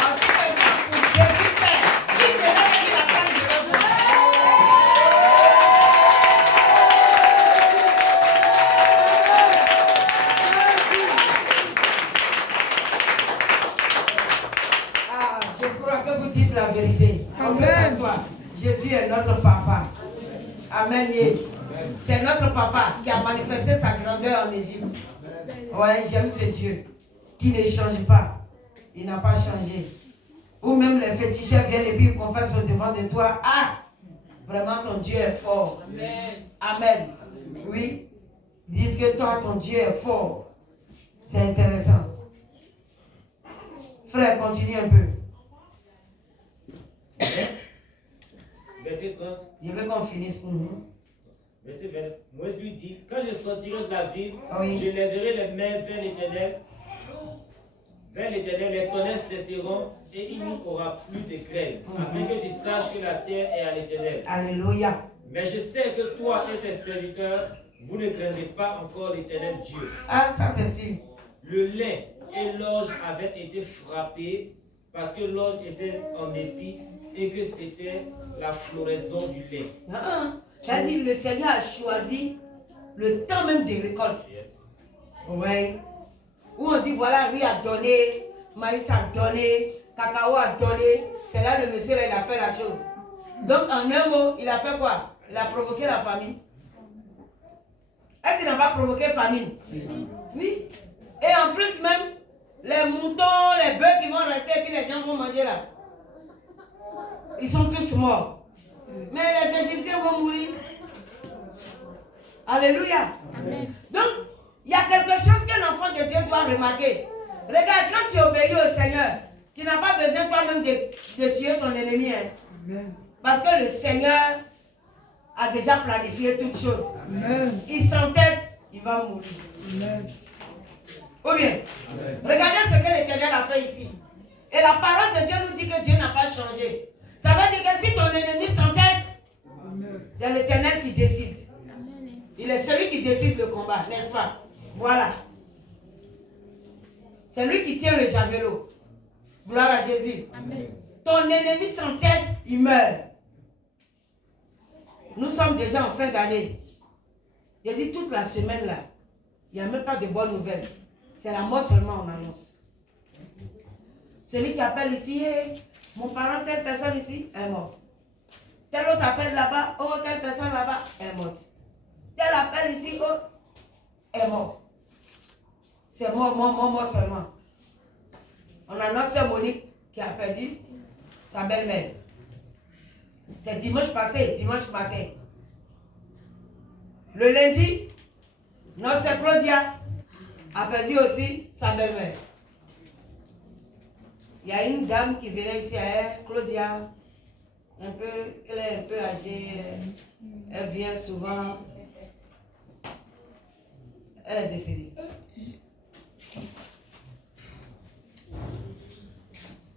Ensuite, pour Jésus Père, qui serait qui la femme de l'autre? Ah, je crois que vous dites la vérité. Amen. Jésus est notre papa. Amen. C'est notre papa qui a manifesté sa grandeur en Égypte. Ouais, j'aime ce Dieu qui ne change pas. Il n'a pas changé. Ou même les féticheurs viennent et puis ils confessent au devant de toi. Ah, vraiment ton Dieu est fort. Amen. Amen. Oui. Ils disent que toi, ton Dieu est fort. C'est intéressant. Frère, continue un peu. Verset 30. Je veux qu'on finisse. Verset 20. Moïse lui dit, quand je sortirai de la ville, Oui. je lèverai les mains vers l'Éternel. Vers l'Éternel, les tonnerres cesseront et il n'y aura plus de grêle, afin que tu saches que la terre est à l'Éternel. Alléluia. Mais je sais que toi et tes serviteurs, vous ne craindrez pas encore l'Éternel Dieu. Ah, ça c'est sûr. Le lin et l'orge avaient été frappés parce que l'orge était en épi et que c'était la floraison du lait. C'est-à-dire le Seigneur a choisi le temps même des récoltes. Oui. Où on dit voilà, riz a donné, maïs a donné, cacao a donné. C'est là le monsieur là, il a fait la chose. Donc en un mot, il a fait quoi? Il a provoqué la famine. Est-ce qu'il n'a pas provoqué famine? Oui. Et en plus même, les moutons, les bœufs qui vont rester et puis les gens vont manger là. Ils sont tous morts. Mais les Égyptiens vont mourir. Alléluia. Amen. Donc, il y a quelque chose que l'enfant de Dieu doit remarquer. Regarde, quand tu obéis au Seigneur, tu n'as pas besoin toi-même de tuer ton ennemi. Hein. Amen. Parce que le Seigneur a déjà planifié toutes choses. Amen. Il s'entête, il va mourir. Amen. Ou bien, regardez ce que l'Éternel a fait ici. Et la parole de Dieu nous dit que Dieu n'a pas changé. Ça veut dire que si ton ennemi s'entête, c'est l'Éternel qui décide. Il est celui qui décide le combat, n'est-ce pas? Voilà. C'est lui qui tient le javelot. Gloire à Jésus. Amen. Ton ennemi s'entête, il meurt. Nous sommes déjà en fin d'année. J'ai dit toute la semaine là, il n'y a même pas de bonnes nouvelles. C'est la mort seulement on annonce. Celui qui appelle ici, hey, mon parent, telle personne ici, est mort. Tel autre appelle là-bas, oh, telle personne là-bas, est morte. Tel appelle ici, oh, est mort. C'est mort seulement. On a notre soeur Monique qui a perdu sa belle-mère. C'est dimanche passé, dimanche matin. Le lundi, notre soeur Claudia a perdu aussi sa belle-mère. Il y a une dame qui venait ici, Claudia, elle est un peu âgée, elle vient souvent, elle est décédée.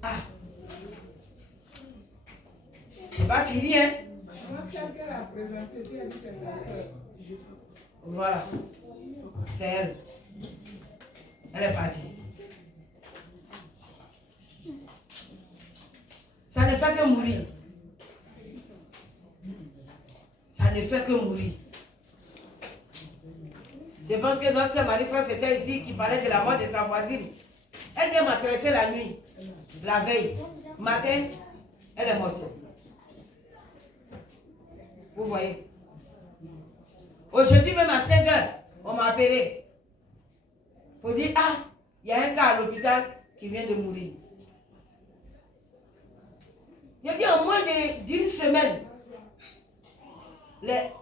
Ah, c'est pas fini, hein? Voilà, c'est elle. Elle est partie. Ça ne fait que mourir. Ça ne fait que mourir. Je pense que notre soeur Marie-France était ici qui parlait de la mort de sa voisine. Elle vient m'adresser la nuit, la veille. Matin, elle est morte. Vous voyez. Aujourd'hui même à 5 heures, on m'a appelé. Pour dire, ah, il y a un cas à l'hôpital qui vient de mourir. J'ai dit en moins d'une semaine,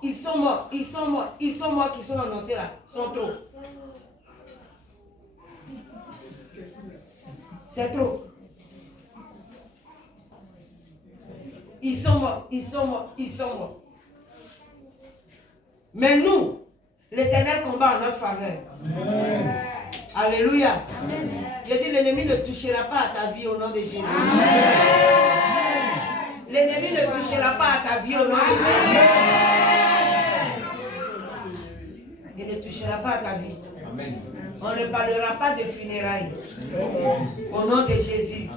ils sont morts qui sont annoncés là, sont trop. C'est trop. Ils sont morts. Mais nous, l'Éternel combat en notre faveur. Alléluia. J'ai dit, l'ennemi ne touchera pas à ta vie au nom de Jésus. L'ennemi ne touchera pas à ta vie au nom de Jésus. Il ne touchera pas à ta vie. Amen. On ne parlera pas de funérailles. Au nom de Jésus.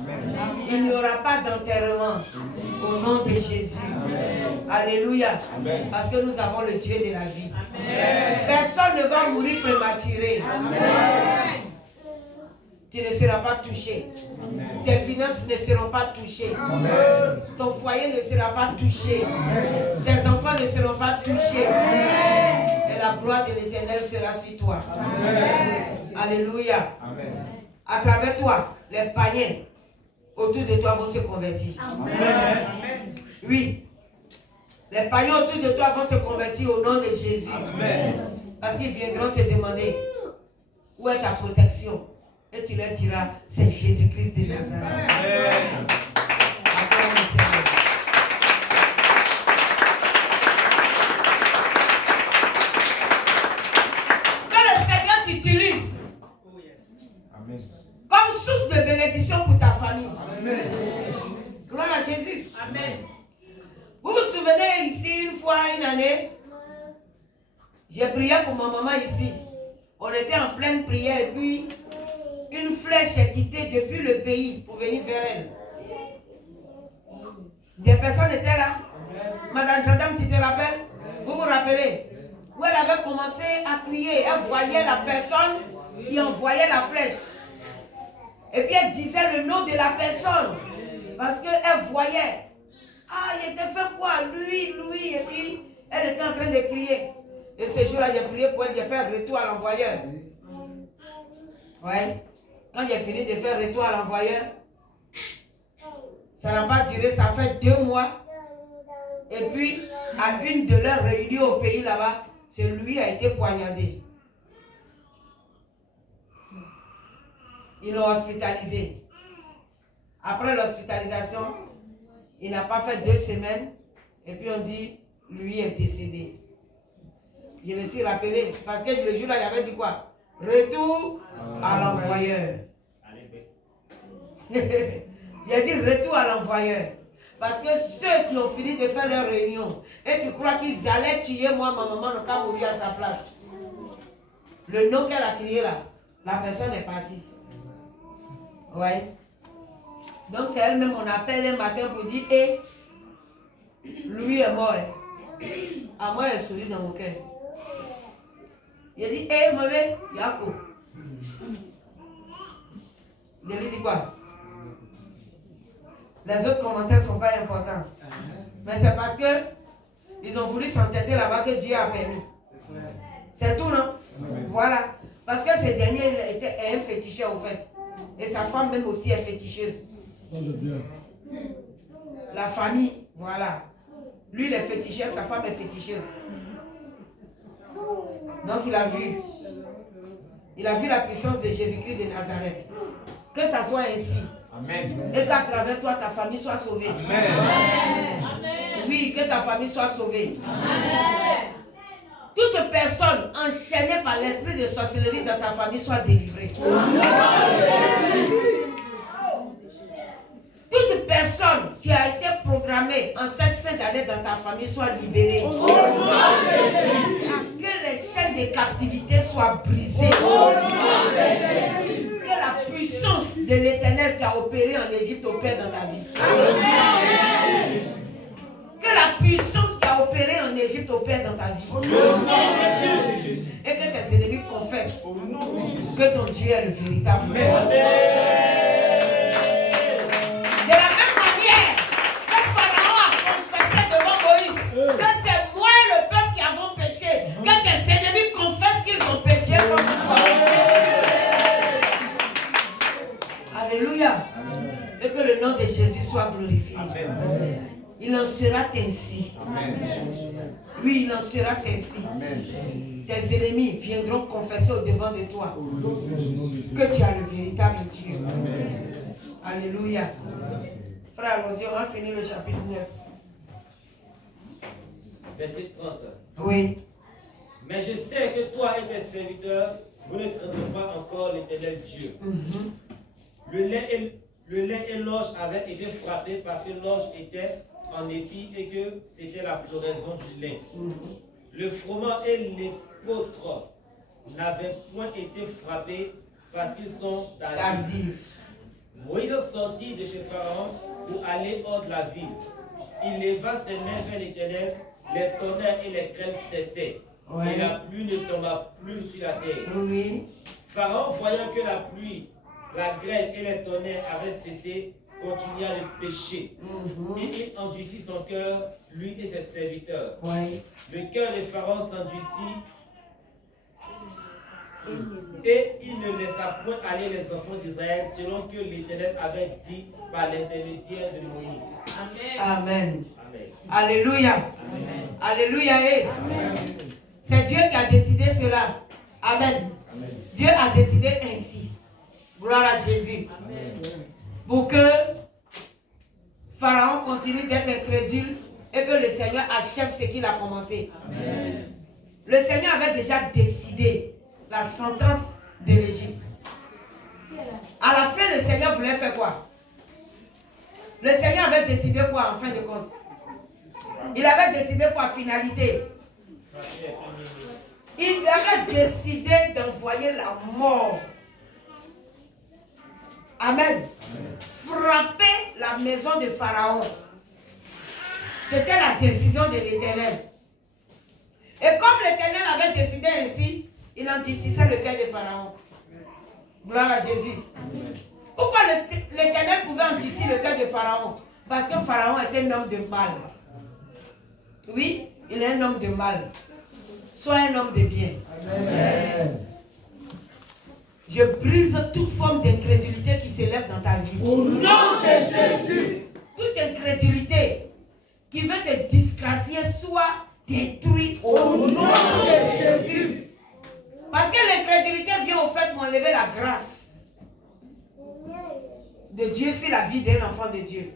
Il n'y aura pas d'enterrement. Au nom de Jésus. Alléluia. Parce que nous avons le Dieu de la vie. Personne ne va mourir prématuré. Tu ne seras pas touché. Tes finances ne seront pas touchées. Ton foyer ne sera pas touché. Tes enfants ne seront pas touchés. Et la gloire de l'Éternel sera sur toi. Alléluia. À travers toi, les païens autour de toi vont se convertir. Oui. Les païens autour de toi vont se convertir au nom de Jésus. Parce qu'ils viendront te demander où est ta protection. Et tu leur diras, c'est Jésus-Christ de Nazareth. Acclame le Seigneur. Que le Seigneur t'utilise comme source de bénédiction pour ta famille. Gloire à Jésus. Amen. Vous vous souvenez ici, une fois, une année, j'ai prié pour ma maman ici. On était en pleine prière et puis une flèche est quittée depuis le pays pour venir vers elle. Des personnes étaient là. Madame Gendarme, tu te rappelles? Vous vous rappelez? Où elle avait commencé à crier. Elle voyait la personne qui envoyait la flèche. Et puis elle disait le nom de la personne. Parce qu'elle voyait. Ah, il était fait quoi? Lui. Et puis elle était en train de crier. Et ce jour-là, j'ai prié pour elle. J'ai fait un retour à l'envoyeur. Ouais. Quand j'ai fini de faire retour à l'envoyeur, ça n'a pas duré, ça fait 2 mois. Et puis, à une de leurs réunions au pays là-bas, celui a été poignardé. Ils l'ont hospitalisé. Après l'hospitalisation, il n'a pas fait 2 semaines. Et puis on dit, lui est décédé. Je me suis rappelé, parce que le jour-là, il avait dit quoi? Retour à l'envoyeur. J'ai dit retour à l'envoyeur. Parce que ceux qui ont fini de faire leur réunion et qui croient qu'ils allaient tuer moi, ma maman, n'a pas mouru à sa place. Le nom qu'elle a crié là, la personne est partie. Ouais. Donc c'est elle-même, on appelle un matin pour dire, hé, lui est mort. À moi, elle sourit dans mon cœur. Il a dit, hé, mauvais, Yako. Il lui dit quoi? Les autres commentaires ne sont pas importants. Mais c'est parce que ils ont voulu s'entêter là-bas que Dieu a permis. C'est tout, non? Voilà. Parce que ce dernier était un féticheur, au fait. Et sa femme même aussi est féticheuse. La famille, voilà. Lui, il est féticheur, sa femme est féticheuse. Donc, il a vu. Il a vu la puissance de Jésus-Christ de Nazareth. Que ça soit ainsi. Amen. Et qu'à travers toi, ta famille soit sauvée. Amen. Oui, que ta famille soit sauvée. Amen. Toute personne enchaînée par l'esprit de sorcellerie dans ta famille soit délivrée. Amen. Toute personne qui a été programmée en cette fin d'année dans ta famille soit libérée. Que les chaînes de captivité soient brisées. Que la puissance de l'Éternel qui a opéré en Égypte opère dans ta vie. Que la puissance qui a opéré en Égypte opère dans ta vie. Et que tes ennemis confessent que ton Dieu est le véritable. De la même manière que Pharaon a confessé devant Moïse que c'est moi et le peuple qui avons péché, que tes ennemis confessent qu'ils ont péché contre toi. Alléluia. Et que le nom de Jésus soit glorifié. Amen. Il en sera ainsi. Amen. Oui, il en sera ainsi. Amen. Tes ennemis viendront confesser au devant de toi que tu as le véritable Dieu. Amen. Alléluia. Frère, allons-y, on va finir le chapitre 9. Verset 30. Oui. Mais je sais que toi et tes serviteurs, vous ne craindrez pas encore l'Éternel Dieu. Le lin et l'orge avaient été frappés parce que l'orge était en épi et que c'était la floraison du lin. Le froment et l'épeautre n'avaient point été frappés parce qu'ils sont tardifs. Moïse sortit de chez Pharaon pour aller hors de la ville. Il leva ses mains vers l'Éternel, les tonnerres et les grêles cessaient. Ouais. Et la pluie ne tomba plus sur la terre. Oui. Pharaon, voyant que la pluie, la grêle et les tonnerres avaient cessé, continua de pécher. Et il endurcit son cœur, lui et ses serviteurs. Ouais. Le cœur de Pharaon s'endurcit et il ne laissa point aller les enfants d'Israël selon que l'Éternel avait dit par l'intermédiaire de Moïse. Amen. Amen. Alléluia. Amen. Alléluia. Amen. C'est Dieu qui a décidé cela. Amen. Amen. Dieu a décidé ainsi. Gloire à Jésus. Amen. Pour que Pharaon continue d'être incrédule et que le Seigneur achève ce qu'il a commencé. Amen. Le Seigneur avait déjà décidé la sentence de l'Égypte. À la fin, le Seigneur voulait faire quoi? Le Seigneur avait décidé quoi en fin de compte? Il avait décidé quoi, finalité? Il avait décidé d'envoyer la mort. Amen. Frapper la maison de Pharaon. C'était la décision de l'Éternel. Et comme l'Éternel avait décidé ainsi, il endurcissait le cœur de Pharaon. Gloire à Jésus. Pourquoi l'Éternel pouvait endurcir le cœur de Pharaon? Parce que Pharaon était un homme de mal. Oui, il est un homme de mal. Sois un homme de bien. Amen. Je brise toute forme d'incrédulité qui s'élève dans ta vie. Au nom de Jésus. Toute incrédulité qui veut te disgracier soit détruite au nom de Jésus. Parce que l'incrédulité vient au fait m'enlever la grâce de Dieu sur la vie d'un enfant de Dieu.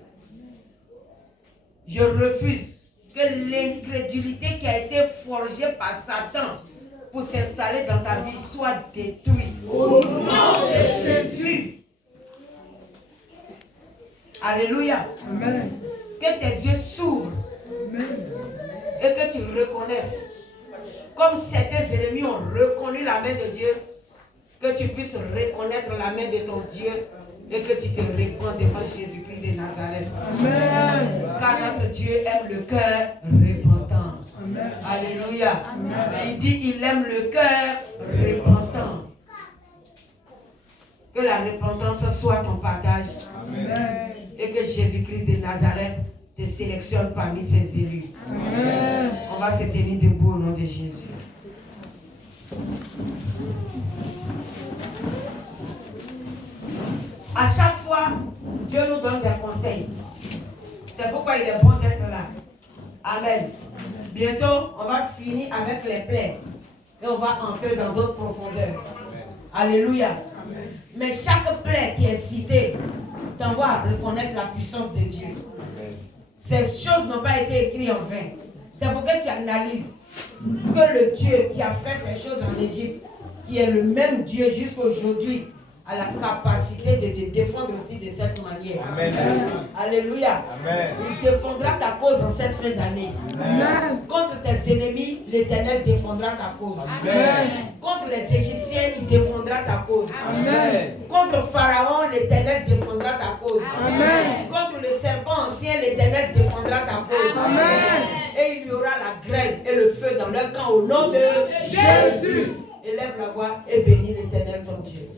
Je refuse que l'incrédulité qui a été forgée par Satan pour s'installer dans ta vie soit détruite. Au nom de Jésus. Alléluia. Amen. Que tes yeux s'ouvrent. Amen. Et que tu reconnaisses. Comme certains ennemis ont reconnu la main de Dieu, que tu puisses reconnaître la main de ton Dieu et que tu te répands devant Jésus-Christ de Nazareth. Amen. Car notre Dieu aime le cœur repentant. Amen. Alléluia. Amen. Il dit il aime le cœur repentant. Que la repentance soit ton partage. Amen. Et que Jésus-Christ de Nazareth te sélectionne parmi ses élus. Amen. On va se tenir debout au nom de Jésus. À chaque fois, Dieu nous donne des conseils. C'est pourquoi il est bon d'être là. Amen. Bientôt, on va finir avec les plaies. Et on va entrer dans d'autres profondeurs. Alléluia. Mais chaque plaie qui est citée t'envoie à reconnaître la puissance de Dieu. Ces choses n'ont pas été écrites en vain. C'est pour que tu analyses que le Dieu qui a fait ces choses en Égypte, qui est le même Dieu jusqu'à aujourd'hui, a la capacité de te défendre aussi de cette manière. Amen. Alléluia. Amen. Il défendra ta cause en cette fin d'année. Amen. Contre tes ennemis, l'Éternel défendra ta cause. Amen. Contre les Égyptiens, il défendra ta cause. Amen. Contre Pharaon, l'Éternel défendra ta cause. Amen. Contre le serpent ancien, l'Éternel défendra ta cause. Amen. Et il y aura la grêle et le feu dans leur camp au nom de Jésus. Élève la voix et bénis l'Éternel ton Dieu.